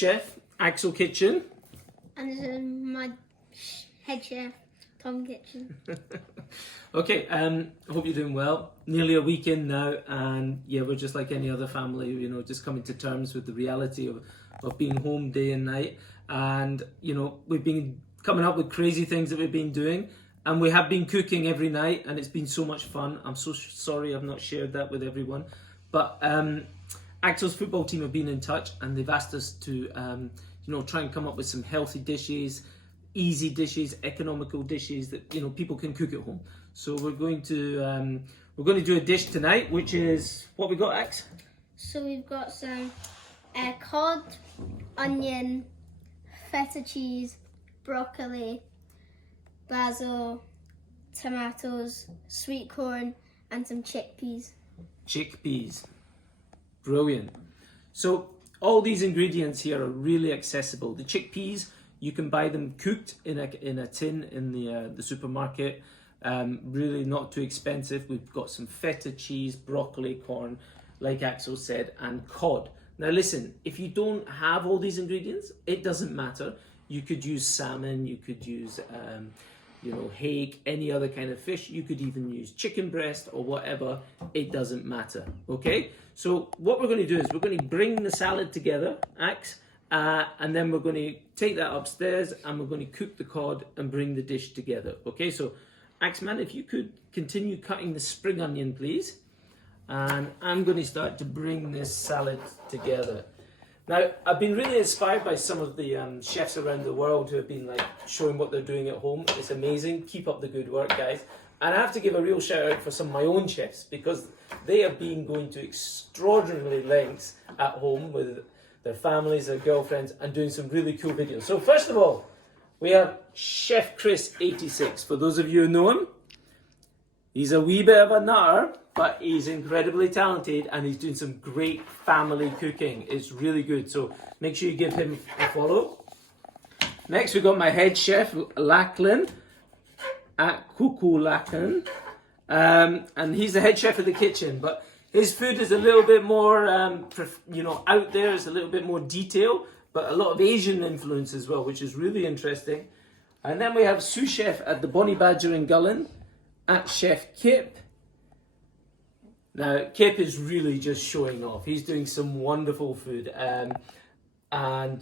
Chef, Axel Kitchen. And this is my head chef, Tom Kitchen. Okay, hope you're doing well. Nearly a week in now, and yeah, we're just like any other family, you know, just coming to terms with the reality of being home day and night. And, you know, we've been coming up with crazy things that we've been doing, and we have been cooking every night, and it's been so much fun. I'm so sorry I've not shared that with everyone. But Axel's football team have been in touch, and they've asked us to, you know, try and come up with some healthy dishes, easy dishes, economical dishes that, you know, people can cook at home. So we're going to do a dish tonight, which is what we got, Ax? So we've got some cod, onion, feta cheese, broccoli, basil, tomatoes, sweet corn, and some chickpeas. Chickpeas. Brilliant. So all these ingredients here are really accessible. The chickpeas, you can buy them cooked in a tin in the supermarket. Really not too expensive. We've got some feta cheese, broccoli, corn, like Axel said, and cod. Now listen, if you don't have all these ingredients, it doesn't matter. You could use salmon, you could use you know, hake, any other kind of fish. You could even use chicken breast or whatever. It doesn't matter, okay? So what we're going to do is we're going to bring the salad together, Ax, and then we're going to take that upstairs and we're going to cook the cod and bring the dish together, okay? So Axman, if you could continue cutting the spring onion, please. And I'm going to start to bring this salad together. Now, I've been really inspired by some of the chefs around the world who have been like showing what they're doing at home. It's amazing. Keep up the good work, guys. And I have to give a real shout out for some of my own chefs, because they have been going to extraordinary lengths at home with their families, their girlfriends, and doing some really cool videos. So first of all, we have Chef Chris 86. For those of you who know him, he's a wee bit of a nutter, but he's incredibly talented and he's doing some great family cooking. It's really good. So make sure you give him a follow. Next, we've got my head chef, Lachlan, at Cuckoo Lachlan. And he's the head chef of the kitchen, but his food is a little bit more, you know, out there. It's a little bit more detail, but a lot of Asian influence as well, which is really interesting. And then we have sous chef at the Bonnie Badger in Gullin, at Chef Kip. Now, Kip is really just showing off. He's doing some wonderful food, and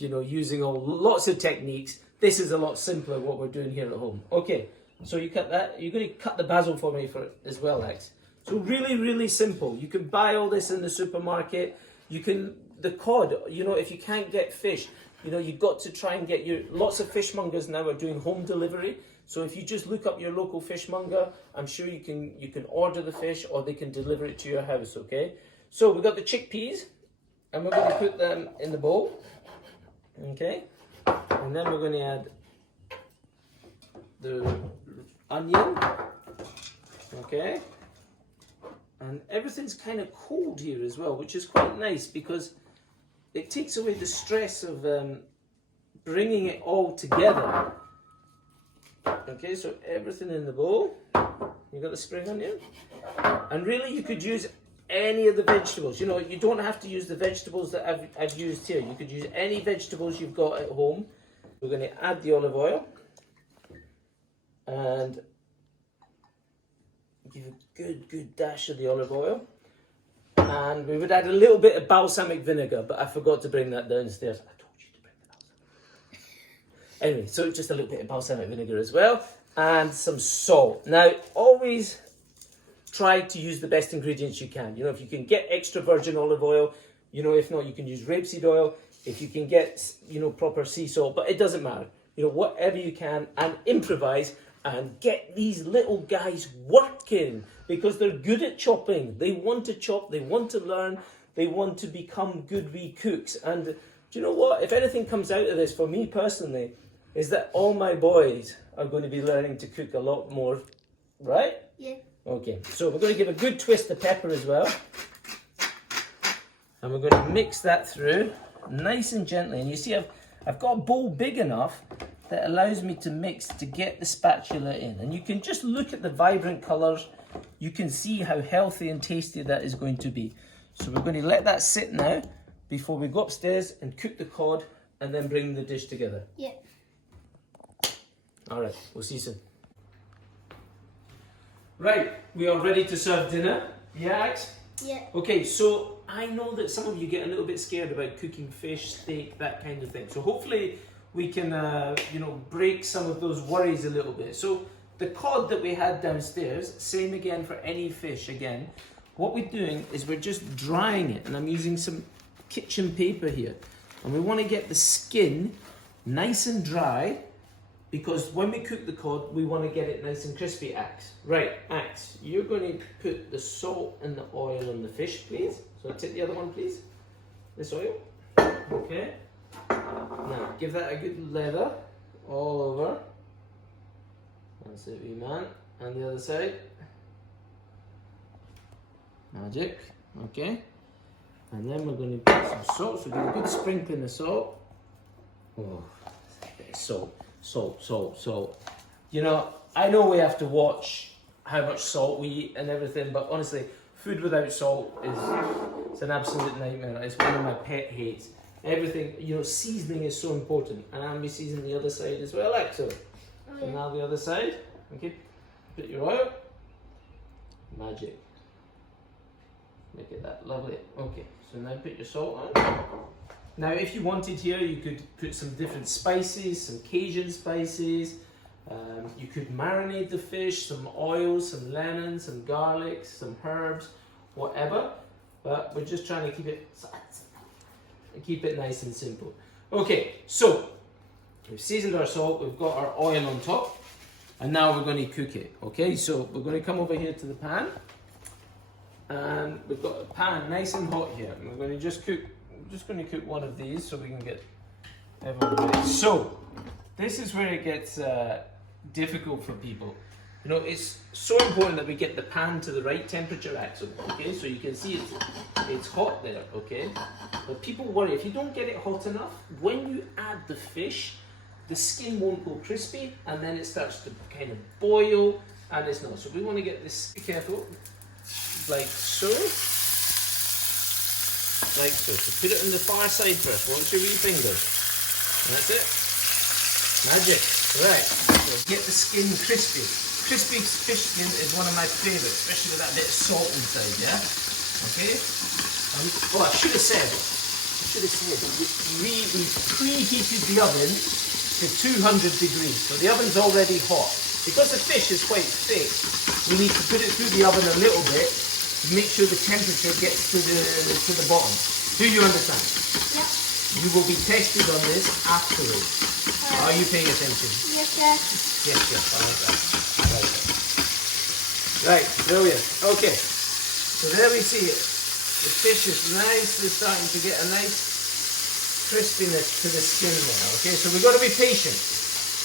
you know, using lots of techniques. This is a lot simpler what we're doing here at home. Okay, so you cut that. You're going to cut the basil for me for as well, Lex. So really, really simple. You can buy all this in the supermarket. You can the cod. You know, if you can't get fish, you know, you've got to try and get your. Lots of fishmongers now are doing home delivery. So if you just look up your local fishmonger, I'm sure you can order the fish or they can deliver it to your house, okay? So we've got the chickpeas and we're going to put them in the bowl, okay? And then we're going to add the onion, okay? And everything's kind of cold here as well, which is quite nice because it takes away the stress of bringing it all together. Okay, so everything in the bowl. You got the spring onion. And really you could use any of the vegetables. You know, you don't have to use the vegetables that I've used here. You could use any vegetables you've got at home. We're going to add the olive oil. And give a good dash of the olive oil. And we would add a little bit of balsamic vinegar, but I forgot to bring that downstairs. Anyway, so just a little bit of balsamic vinegar as well, and some salt. Now, always try to use the best ingredients you can. You know, if you can get extra virgin olive oil, you know, if not, you can use rapeseed oil. If you can get, you know, proper sea salt, but it doesn't matter. You know, whatever you can, and improvise and get these little guys working because they're good at chopping. They want to chop, they want to learn, they want to become good wee cooks. And do you know what? If anything comes out of this for me personally, is that all my boys are going to be learning to cook a lot more, right? Yeah. Okay, so we're going to give a good twist of pepper as well. And we're going to mix that through nice and gently. And you see I've got a bowl big enough that allows me to mix to get the spatula in. And you can just look at the vibrant colours. You can see how healthy and tasty that is going to be. So we're going to let that sit now before we go upstairs and cook the cod and then bring the dish together. Yeah. All right, we'll see you soon. Right, we are ready to serve dinner. Yeah, Ax? Yeah. Okay, so I know that some of you get a little bit scared about cooking fish, steak, that kind of thing. So hopefully we can, break some of those worries a little bit. So the cod that we had downstairs, same again for any fish again. What we're doing is we're just drying it, and I'm using some kitchen paper here. And we want to get the skin nice and dry, because when we cook the cod, we want to get it nice and crispy, Ax. Right, Ax, you're going to put the salt and the oil on the fish, please. So take the other one, please. This oil. Okay. Now, give that a good lather all over. That's it, wee man. And the other side. Magic. Okay. And then we're going to put some salt. So get a good sprinkling of salt. Oh, salt. Salt. You know, I know we have to watch how much salt we eat and everything, but honestly, food without salt it's an absolute nightmare. It's one of my pet hates. Everything, seasoning is so important. And I'm be seasoning the other side as well, like so. Oh, So yeah. now the other side. Okay, put your oil. Magic. Make it that lovely. Okay, so now put your salt on. Now, if you wanted here, you could put some different spices, some Cajun spices. You could marinate the fish, some oil, some lemon, some garlic, some herbs, whatever. But we're just trying to keep it nice and simple. Okay, so we've seasoned our salt, we've got our oil on top, and now we're going to cook it. Okay, so we're going to come over here to the pan, and we've got a pan nice and hot here. And we're going to just cook. I'm just going to cook one of these so we can get everyone ready. So, this is where it gets difficult for people. It's so important that we get the pan to the right temperature, actually. Okay, so you can see it's hot there. Okay, but people worry if you don't get it hot enough. When you add the fish, the skin won't go crispy, and then it starts to kind of boil, and it's not. So we want to get this. Be careful, like so. Like so. So put it on the far side first. Watch your wee fingers. And that's it. Magic. Right. So get the skin crispy. Crispy fish skin is one of my favourites, especially with that bit of salt inside, yeah? Okay? I should have said, we preheated the oven to 200 degrees. So the oven's already hot. Because the fish is quite thick, we need to put it through the oven a little bit, make sure the temperature gets to the bottom. Do you understand? Yeah. You will be tested on this afterwards. Are you paying attention? Yes, sir. Yes. I like that. Right, brilliant. Okay, so there we see it. The fish is nicely starting to get a nice crispiness to the skin now. Okay, so we've got to be patient.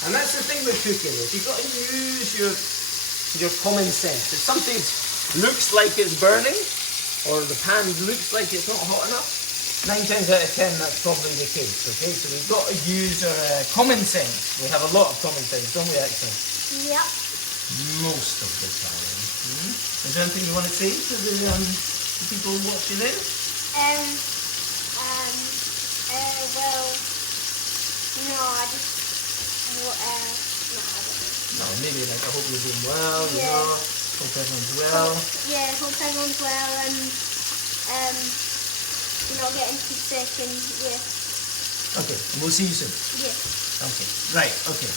And that's the thing with cooking, is you've got to use your common sense. If something looks like it's burning, or the pan looks like it's not hot enough, 9 times out of 10 that's probably the case. Okay, so we've got to use our common sense. We have a lot of common sense, don't we, actually? Yep. Most of the time. Is there anything you want to say to the people watching in? Well, no, I just, no, I don't know. No, maybe like I hope you're doing well, Yeah. hope everyone's well. Hope everyone's well and, you're not getting too sick and, yeah. Okay, we'll see you soon. Yeah. Okay, right, okay.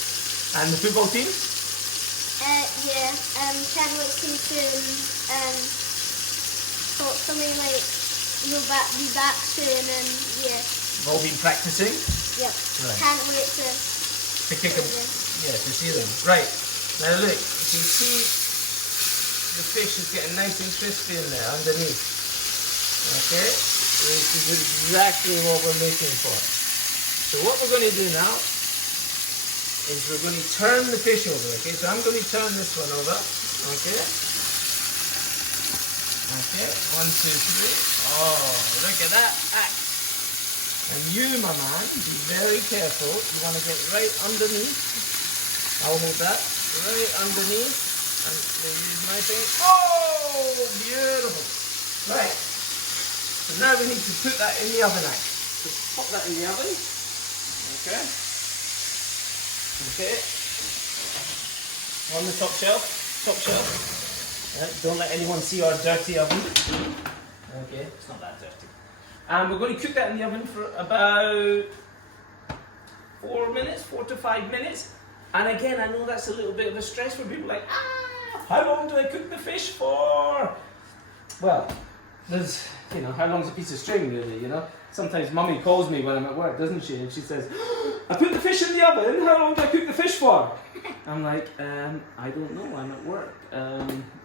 And the football team? Can't wait to something like be back soon and yeah. We've all been practicing? Yep. Right. Can't wait to kick them. Yeah, to see them. Right. Now look, you can see the fish is getting nice and crispy in there underneath. Okay? This is exactly what we're looking for. So what we're going to do now is we're going to turn the fish over, okay? So I'm going to turn this one over, okay? Okay, 1, 2, 3. Oh, look at that axe. And you, my man, be very careful. You want to get right underneath. I'll hold that. Right underneath. And use my thing. Oh, beautiful. Right. So now we need to put that in the oven, axe. So pop that in the oven. Okay. On the top shelf. Top shelf. Right, don't let anyone see our dirty oven. Okay, it's not that dirty. And we're going to cook that in the oven for about 4 to 5 minutes. And again, I know that's a little bit of a stress for people like, how long do I cook the fish for? Well, there's, how long's a piece of string really, Sometimes mummy calls me when I'm at work, doesn't she? And she says, I put the fish in the oven, how long do I cook the fish for? I'm like, I don't know, I'm at work.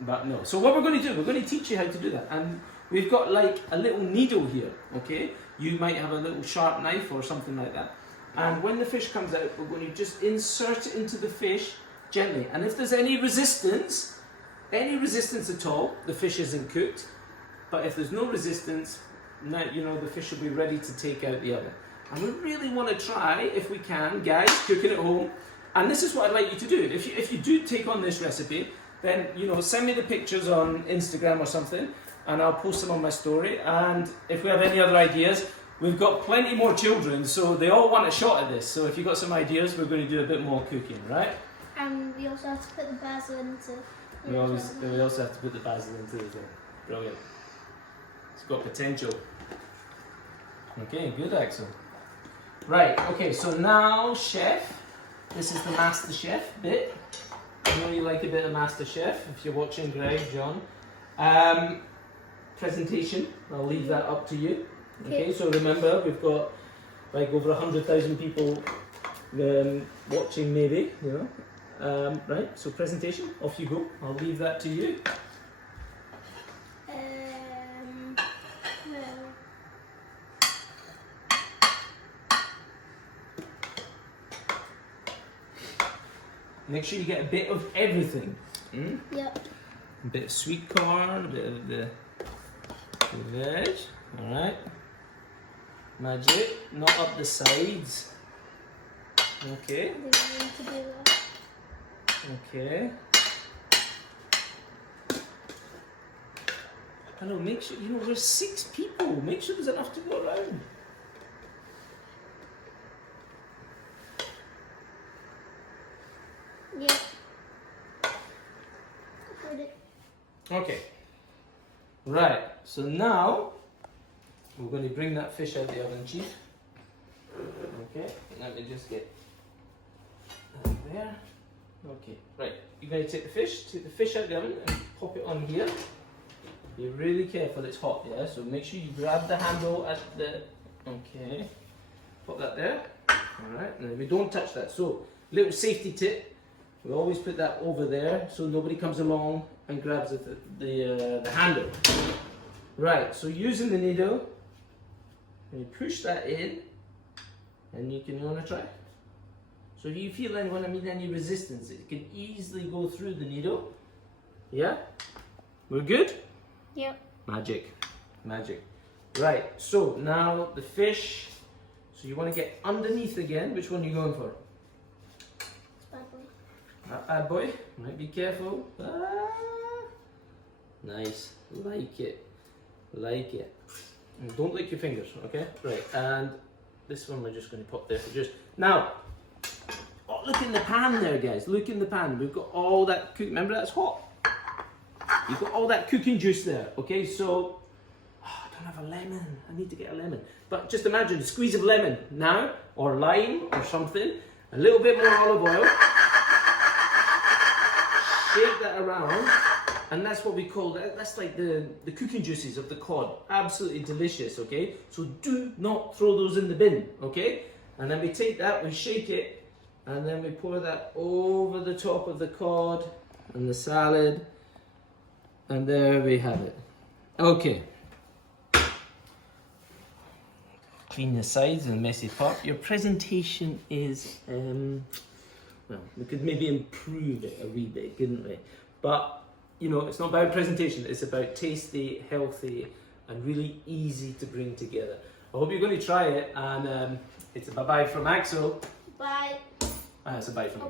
But no. So what we're going to do, we're going to teach you how to do that. And we've got like a little needle here, okay? You might have a little sharp knife or something like that. And when the fish comes out, we're going to just insert it into the fish gently. And if there's any resistance at all, the fish isn't cooked. But if there's no resistance, now the fish will be ready to take out the oven. And we really want to try, if we can, guys, cooking at home. And this is what I'd like you to do. If you do take on this recipe, then send me the pictures on Instagram or something, and I'll post them on my story. And if we have any other ideas, we've got plenty more children, so they all want a shot at this. So if you've got some ideas, we're going to do a bit more cooking, right? And we also have to put the basil into. We also have to put the basil into the thing. Brilliant. It's got potential. Okay, good, Axel. Right, okay, so now, chef, this is the Master Chef bit. I know you like a bit of Master Chef if you're watching, Greg, John. Presentation, I'll leave that up to you. Okay, so remember, we've got like over 100,000 people watching, maybe, right, so presentation, off you go. I'll leave that to you. Make sure you get a bit of everything. Yep. A bit of sweet corn, a bit of the veg. Alright. Magic. Not up the sides. Okay. Okay. Hello, make sure, we're 6 people. Make sure there's enough to go around. Yeah. Okay. Right. So now we're going to bring that fish out of the oven, Chief. Okay. Let me just get that there. Okay. Right. You're going to take the fish out of the oven and pop it on here. Be really careful. It's hot, yeah. So make sure you grab the handle at the. Okay. Put that there. All right. And we don't touch that. So little safety tip. We always put that over there so nobody comes along and grabs the handle. Right, so using the needle, you push that in, and you want to try. So if you feel any resistance, it can easily go through the needle. Yeah? We're good? Yep. Magic. Magic. Right, so now the fish. So you want to get underneath again. Which one are you going for? That bad boy, might be careful. Nice, like it. And don't lick your fingers, okay? Right, and this one we're just going to pop there. Now, look in the pan there, guys. Look in the pan. We've got all that remember that's hot. You've got all that cooking juice there, okay? So, I don't have a lemon. I need to get a lemon. But just imagine a squeeze of lemon now, or lime, or something. A little bit more olive oil. Shake that around, and that's what we call that's like the cooking juices of the cod. Absolutely delicious, okay? So do not throw those in the bin, okay? And then we take that, we shake it, and then we pour that over the top of the cod and the salad, and there we have it. Okay. Clean the sides and messy part. Your presentation is well, we could maybe improve it a wee bit, couldn't we? But, it's not about presentation. It's about tasty, healthy, and really easy to bring together. I hope you're going to try it, and it's a bye-bye from Axel. Bye. It's a bye from me.